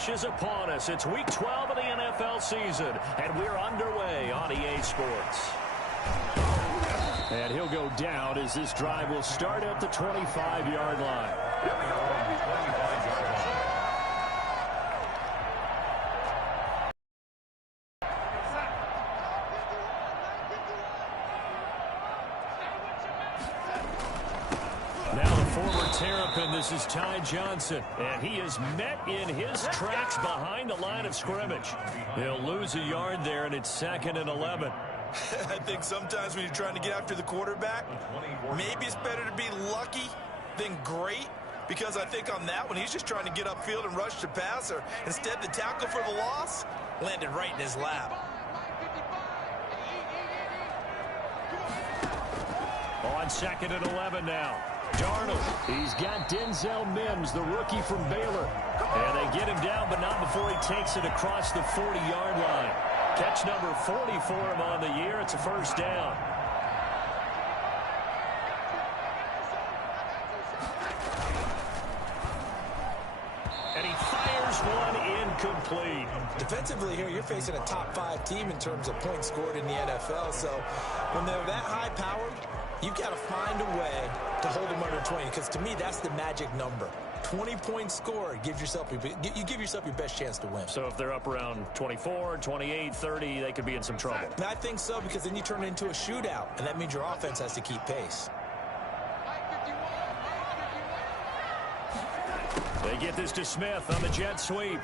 rush is upon us. It's Week 12 of the NFL season, and we're underway on EA Sports. And he'll go down as this drive will start at the 25-yard line. Terrapin, this is Ty Johnson, and he is met in his tracks behind the line of scrimmage. He'll lose a yard there, and it's 2nd and 11. I think sometimes when you're trying to get after the quarterback, maybe it's better to be lucky than great, because I think on that one, he's just trying to get upfield and rush the passer. Instead, the tackle for the loss landed right in his lap. On 2nd and 11 now. Darnold, he's got Denzel Mims, the rookie from Baylor. And they get him down, but not before he takes it across the 40-yard line. Catch number 40 for him on the year. It's a first down. And he fires one incomplete. Defensively here, you're facing a top-5 team in terms of points scored in the NFL. So when they're that high-powered, you've got to find a way to hold them under 20, because to me, that's the magic number. 20 points scored, you give yourself your best chance to win. So if they're up around 24, 28, 30, they could be in some trouble. And I think so, because then you turn it into a shootout, and that means your offense has to keep pace. They get this to Smith on the jet sweep.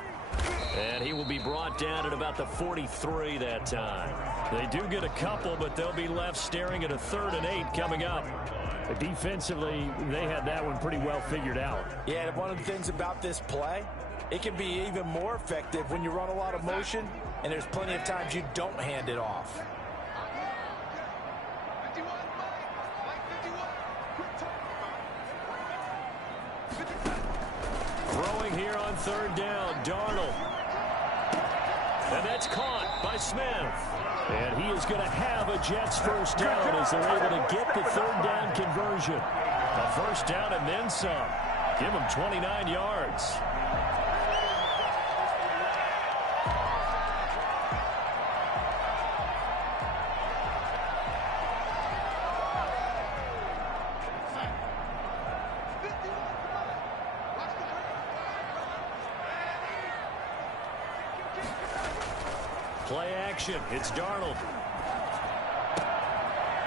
And he will be brought down at about the 43 that time. They do get a couple, but they'll be left staring at a 3rd and 8 coming up. But defensively, they had that one pretty well figured out. Yeah, and one of the things about this play, it can be even more effective when you run a lot of motion, and there's plenty of times you don't hand it off. Throwing here on 3rd down, Darnold. And that's caught by Smith. And he is going to have a Jets first down as they're able to get the 3rd down conversion. A first down and then some. Give him 29 yards. Play action. It's Darnold.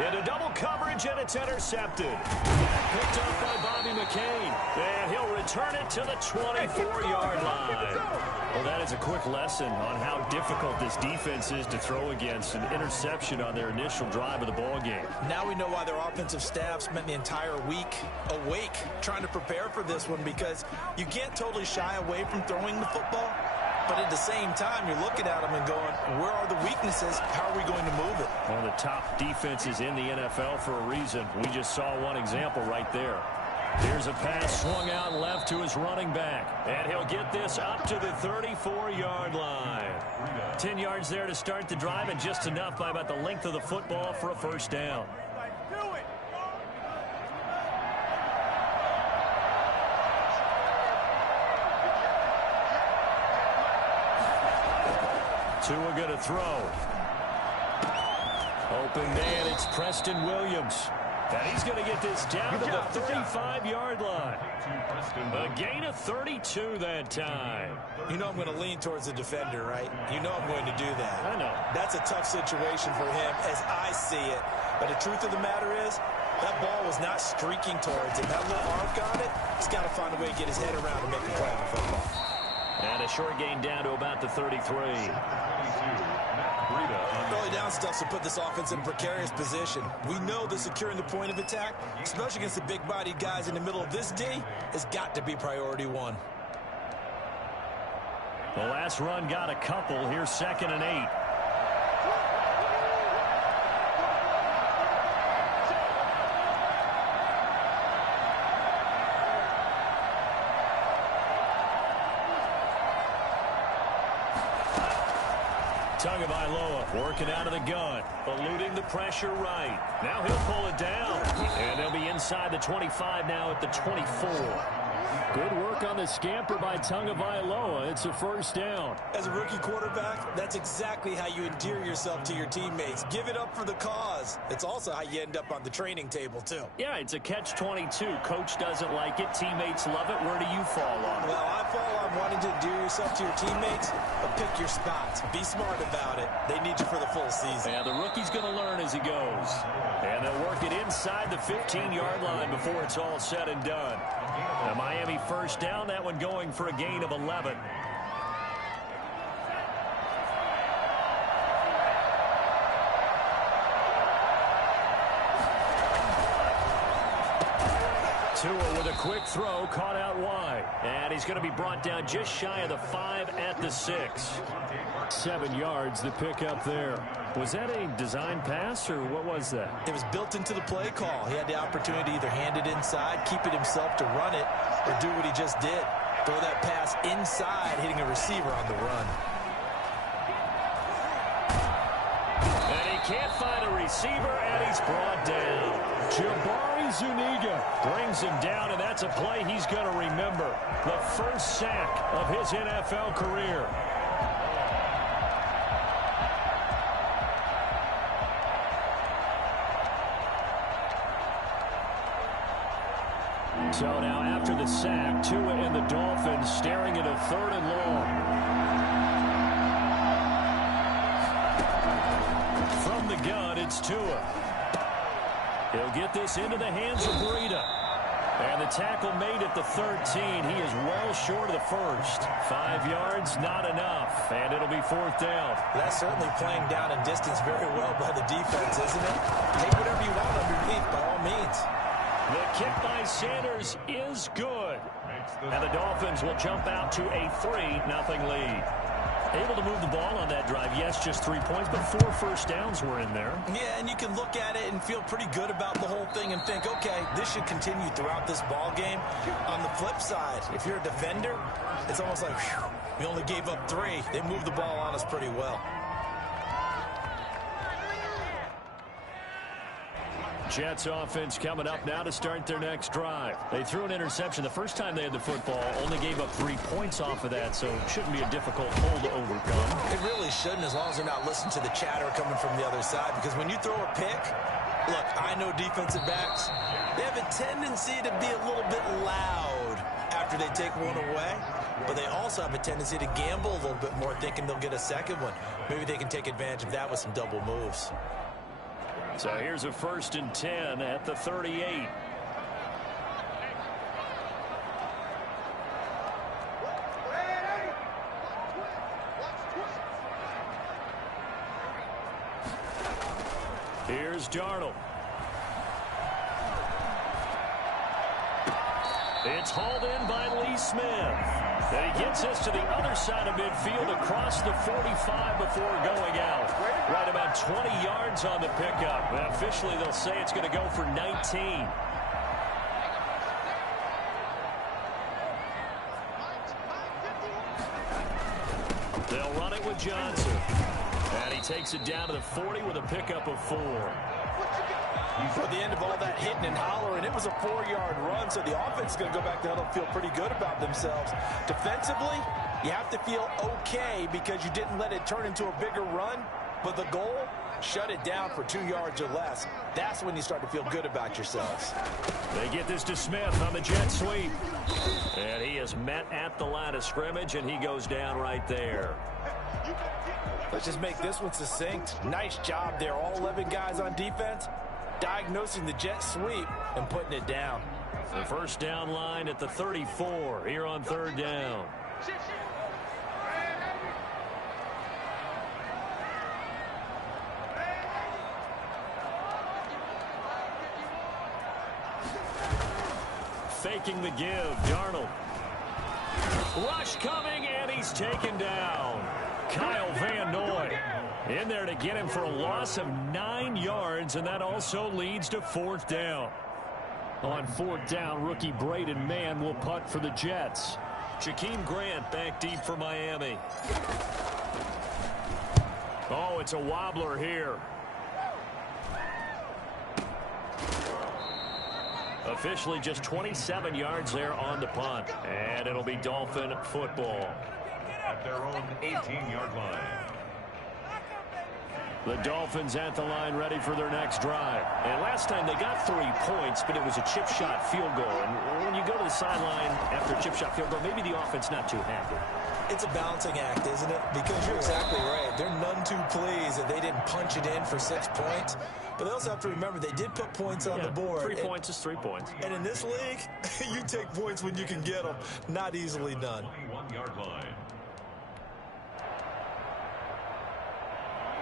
Into double coverage, and it's intercepted. Picked up by Bobby McCain. And he'll return it to the 24-yard line. Well, that is a quick lesson on how difficult this defense is to throw against an interception on their initial drive of the ball game. Now we know why their offensive staff spent the entire week awake trying to prepare for this one, because you can't totally shy away from throwing the football. But at the same time, you're looking at them and going, where are the weaknesses? How are we going to move it? One of the top defenses in the NFL for a reason. We just saw one example right there. Here's a pass swung out left to his running back. And he'll get this up to the 34-yard line. 10 yards there to start the drive, and just enough by about the length of the football for a first down. Tua going to throw. Open man, it's Preston Williams. And he's going to get this down to the 35-yard line. A gain of 32 that time. You know I'm going to lean towards the defender, right? You know I'm going to do that. I know. That's a tough situation for him as I see it. But the truth of the matter is, that ball was not streaking towards him. That little arc on it, he's got to find a way to get his head around and make a play on the football. And a short gain down to about the 33. Early down stuff to put this offense in a precarious position. We know that securing the point of attack, especially against the big-bodied guys in the middle of this D, has got to be priority one. The last run got a couple. Here's 2nd and 8. Tagovailoa working out of the gun, eluding the pressure right. Now he'll pull it down, and they'll be inside the 25 now at the 24. Good work on the scamper by Tagovailoa. It's a first down. As a rookie quarterback, that's exactly how you endear yourself to your teammates. Give it up for the cause. It's also how you end up on the training table, too. Yeah, it's a catch-22. Coach doesn't like it. Teammates love it. Where do you fall on it? Well, I fall on wanting to endear yourself to your teammates, but pick your spots. Be smart about it. They need you for the full season. Yeah, the rookie's going to learn as he goes. And they'll work it inside the 15-yard line before it's all said and done. The Miami first down, that one going for a gain of 11. Tua with a quick throw, caught out wide. And he's going to be brought down just shy of the 5 at the 6. 7 yards, the pickup there. Was that a design pass, or what was that? It was built into the play call. He had the opportunity to either hand it inside, keep it himself to run it, or do what he just did. Throw that pass inside, hitting a receiver on the run. And he can't find a receiver, and he's brought down. Jabari Zuniga brings him down, and that's a play he's going to remember. The first sack of his NFL career. So now after the sack, Tua and the Dolphins staring at a 3rd and long. From the gun, it's Tua. He'll get this into the hands of Breida. And the tackle made at the 13. He is well short of the first. 5 yards, not enough. And it'll be 4th down. That's certainly playing down in distance very well by the defense, isn't it? Take whatever you want underneath by all means. The kick by Sanders is good. And the Dolphins will jump out to a 3-0 lead. Able to move the ball on that drive. Yes, just 3 points, but 4 first downs were in there. Yeah, and you can look at it and feel pretty good about the whole thing and think, okay, this should continue throughout this ball game. On the flip side, if you're a defender, it's almost like, whew, we only gave up 3. They moved the ball on us pretty well. Jets offense coming up now to start their next drive. They threw an interception the first time they had the football, only gave up 3 points off of that, so it shouldn't be a difficult hole to overcome. It really shouldn't, as long as they're not listening to the chatter coming from the other side, because when you throw a pick, look, I know defensive backs, they have a tendency to be a little bit loud after they take one away, but they also have a tendency to gamble a little bit more, thinking they'll get a second one. Maybe they can take advantage of that with some double moves. So here's a 1st and 10 at the 38. Here's Darnold. It's hauled in by Lee Smith. And he gets us to the other side of midfield across the 45 before going out. Right about 20 yards on the pickup. And officially, they'll say it's going to go for 19. They'll run it with Johnson. And he takes it down to the 40 with a pickup of 4. For the end of all that hitting and hollering, it was a 4-yard run, so the offense is going to go back down and feel pretty good about themselves. Defensively, you have to feel okay because you didn't let it turn into a bigger run, but the goal, shut it down for 2 yards or less. That's when you start to feel good about yourselves. They get this to Smith on the jet sweep. And he is met at the line of scrimmage, and he goes down right there. Let's just make this one succinct. Nice job there, all 11 guys on defense, diagnosing the jet sweep and putting it down. The first down line at the 34 here on 3rd down. Faking the give, Darnold. Rush coming, and he's taken down. Kyle Van Noy in there to get him for a loss of 9 yards, and that also leads to 4th down. On 4th down, rookie Braden Mann will punt for the Jets. Jakeem Grant back deep for Miami. Oh, it's a wobbler here. Officially just 27 yards there on the punt. And it'll be Dolphin football. At their own 18-yard line. The Dolphins at the line ready for their next drive. And last time they got 3 points, but it was a chip shot field goal. And when you go to the sideline after a chip shot field goal, maybe the offense not too happy. It's a balancing act, isn't it? Because you're exactly right. They're none too pleased that they didn't punch it in for 6 points. But they also have to remember they did put points on the board. 3 points is 3 points. And in this league, you take points when you can get them. Not easily done. 21-yard line.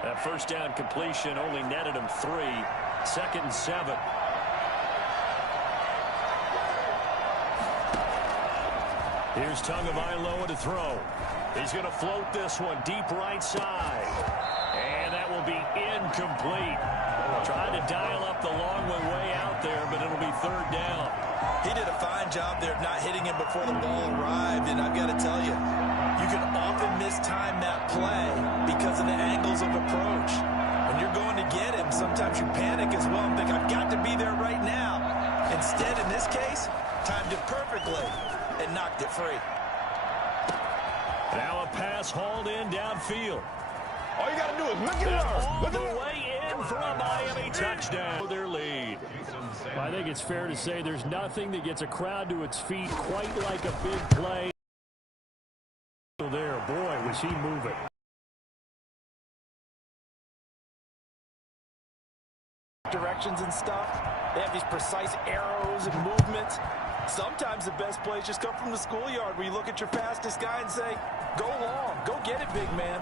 That first down completion only netted him 3. 2nd and 7. Here's Tagovailoa to throw. He's going to float this one deep right side. And that will be incomplete. Trying to dial up the long way out there, but it'll be 3rd down. He did a fine job there of not hitting him before the ball arrived, and I've got to tell you, you can often mistime that play because of the angles of approach. When you're going to get him, sometimes you panic as well and think, I've got to be there right now. Instead, in this case, timed it perfectly and knocked it free. Now a pass hauled in downfield. All you got to do is look at it. All the way in for a Miami touchdown. Their lead. Well, I think it's fair to say there's nothing that gets a crowd to its feet quite like a big play. There, boy, was he moving. Directions and stuff. They have these precise arrows and movements. Sometimes the best plays just come from the schoolyard where you look at your fastest guy and say, go long, go get it, big man.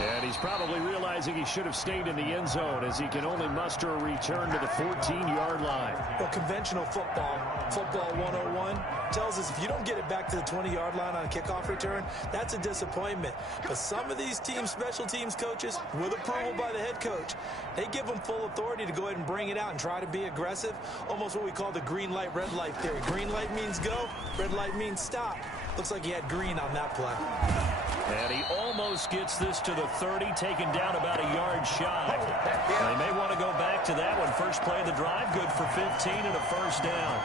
And he's probably realizing he should have stayed in the end zone as he can only muster a return to the 14-yard line. Well, conventional football 101, tells us if you don't get it back to the 20-yard line on a kickoff return, that's a disappointment. But some of these teams, special teams coaches, with approval by the head coach, they give them full authority to go ahead and bring it out and try to be aggressive, almost what we call the green light, red light theory. Green light means go, red light means stop. Looks like he had green on that play. And he almost gets this to the 30, taken down about a yard shy. They may want to go back to that one. First play of the drive, good for 15 and a first down.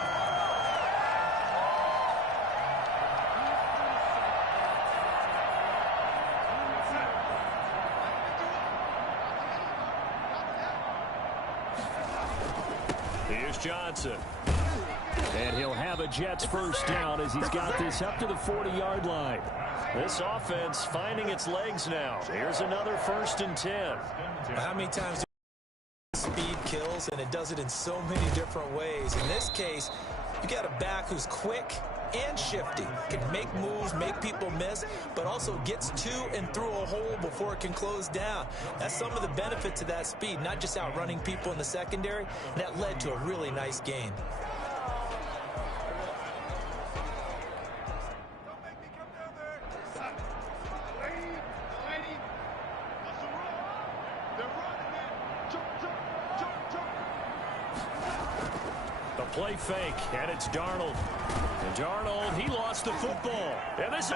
Here's Johnson. And he'll have a Jets first down as he's got this up to the 40-yard line. This offense finding its legs now. Here's another 1st and 10. How many times do speed kills, and it does it in so many different ways. In this case, you got a back who's quick and shifty, can make moves, make people miss, but also gets to and through a hole before it can close down. That's some of the benefits of that speed, not just outrunning people in the secondary. That led to a really nice gain. Play fake, and it's Darnold. And Darnold, he lost the football. And this is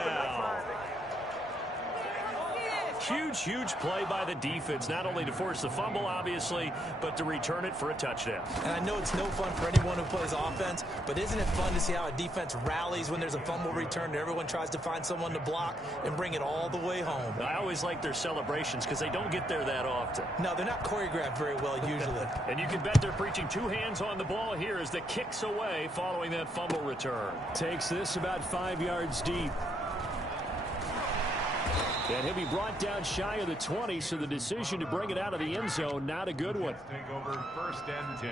huge play by the defense, not only to force the fumble, obviously, but to return it for a touchdown. And I know it's no fun for anyone who plays offense, but isn't it fun to see how a defense rallies when there's a fumble return and everyone tries to find someone to block and bring it all the way home? I always like their celebrations because they don't get there that often. No, they're not choreographed very well usually. And you can bet they're preaching 2 hands on the ball here as the kicks away following that fumble return. Takes this about 5 yards deep. And he'll be brought down shy of the 20, so the decision to bring it out of the end zone, not a good one. Take over 1st and 10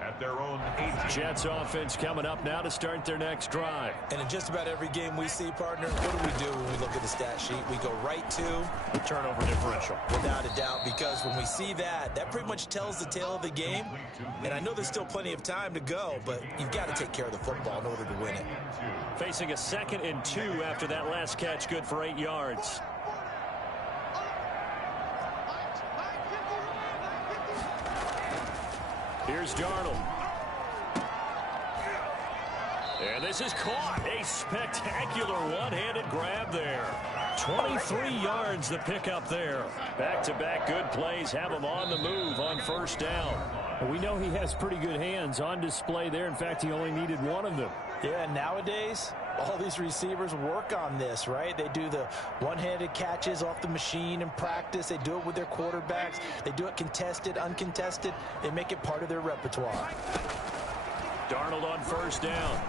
at their own 18. Jets offense coming up now to start their next drive. And in just about every game we see, partner, what do we do when we look at the stat sheet? We go right to turnover differential. Without a doubt, because when we see that, that pretty much tells the tale of the game. And I know there's still plenty of time to go, but you've got to take care of the football in order to win it. Facing a 2nd and 2 after that last catch, good for 8 yards. Here's Darnold. And this is caught. A spectacular one-handed grab there. 23 yards the pickup there. Back-to-back good plays have them on the move on 1st down. We know he has pretty good hands on display there. In fact, he only needed one of them. Yeah, nowadays, all these receivers work on this, right? They do the one-handed catches off the machine in practice. They do it with their quarterbacks. They do it contested, uncontested. They make it part of their repertoire. Darnold on first down.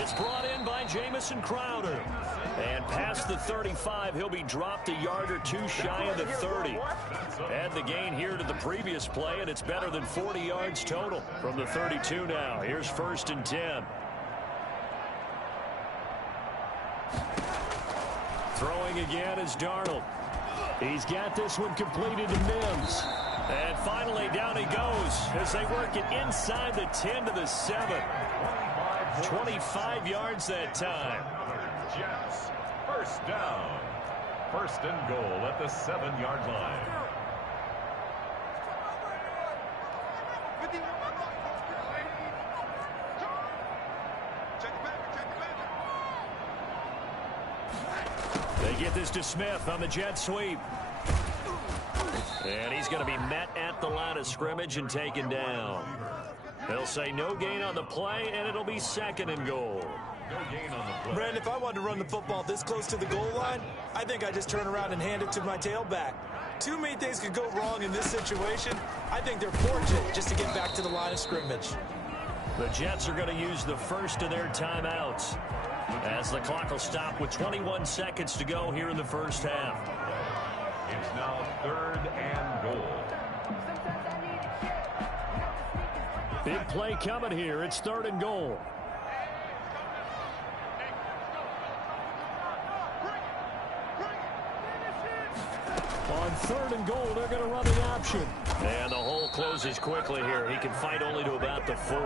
It's brought in by Jamison Crowder. And past the 35, he'll be dropped a yard or two shy of the 30. Add the gain here to the previous play, and it's better than 40 yards total from the 32 now. Here's 1st and 10. Throwing again is Darnold. He's got this one completed to Mims. And finally, down he goes as they work it inside the 10 to the 7. 25 yards that time. Jets, 1st down. 1st and goal at the 7-yard line. They get this to Smith on the jet sweep. And he's going to be met at the line of scrimmage and taken down. They'll say no gain on the play, and it'll be 2nd and goal. No gain on the play. Brandon, if I wanted to run the football this close to the goal line, I think I just turn around and hand it to my tailback. Too many things could go wrong in this situation. I think they're fortunate just to get back to the line of scrimmage. The Jets are going to use the first of their timeouts as the clock will stop with 21 seconds to go here in the first half. It's now 3rd and goal. Big play coming here. It's 3rd and goal. On 3rd and goal, they're going to run the option. And the hole closes quickly here. He can fight only to about the 4.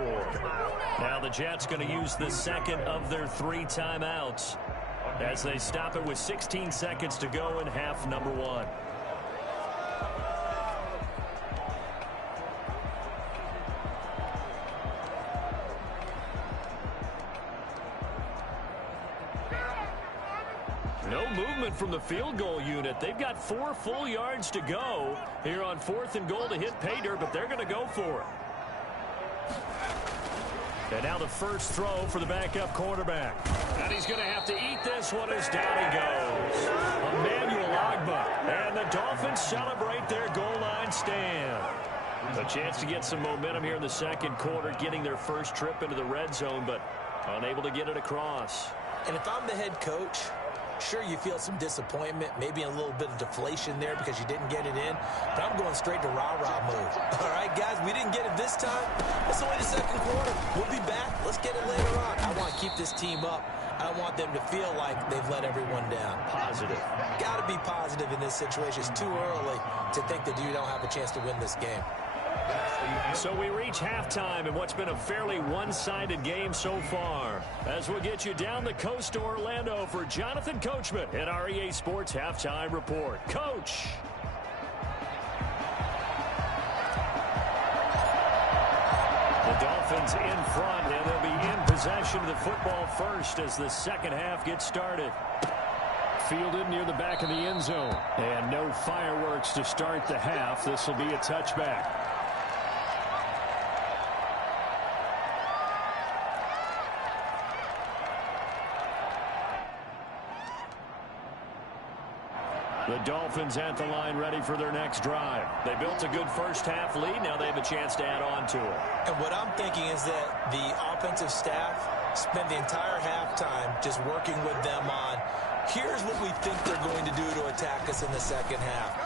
Now the Jets going to use the 2nd of their 3 timeouts as they stop it with 16 seconds to go in half number 1. No movement from the field goal unit. They've got 4 full yards to go here on 4th and goal to hit pay dirt, but they're going to go for it. And now the first throw for the backup quarterback. And he's going to have to eat this one as down he goes. Emmanuel Ogbah. And the Dolphins celebrate their goal line stand. A chance to get some momentum here in the 2nd quarter, getting their first trip into the red zone, but unable to get it across. And if I'm the head coach, sure, you feel some disappointment, maybe a little bit of deflation there because you didn't get it in, but I'm going straight to rah-rah mode. All right, guys, we didn't get it this time. It's only the 2nd quarter. We'll be back. Let's get it later on. I want to keep this team up. I don't want them to feel like they've let everyone down. Positive. Got to be positive in this situation. It's too early to think that you don't have a chance to win this game. So we reach halftime in what's been a fairly one-sided game so far. As we'll get you down the coast to Orlando for Jonathan Coachman at our EA Sports Halftime Report. Coach. The Dolphins in front, and they'll be in possession of the football first as the 2nd half gets started. Fielded near the back of the end zone. And no fireworks to start the half. This will be a touchback. The Dolphins at the line ready for their next drive. They built a good first half lead. Now they have a chance to add on to it. And what I'm thinking is that the offensive staff spent the entire halftime just working with them on, here's what we think they're going to do to attack us in the 2nd half.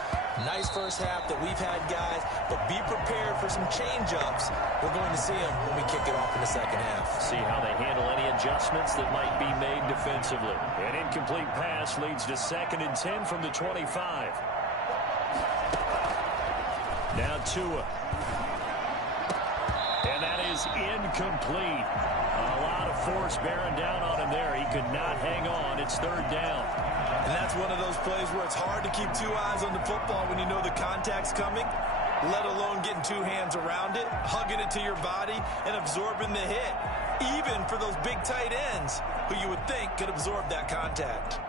Nice first half that we've had, guys, but be prepared for some change-ups. We're going to see them when we kick it off in the 2nd half. See how they handle any adjustments that might be made defensively. An incomplete pass leads to 2nd and 10 from the 25. Now Tua. And that is incomplete. A lot of force bearing down on him there. He could not hang on. It's 3rd down. And that's one of those plays where it's hard to keep 2 eyes on the football when you know the contact's coming, let alone getting 2 hands around it, hugging it to your body, and absorbing the hit, even for those big tight ends who you would think could absorb that contact.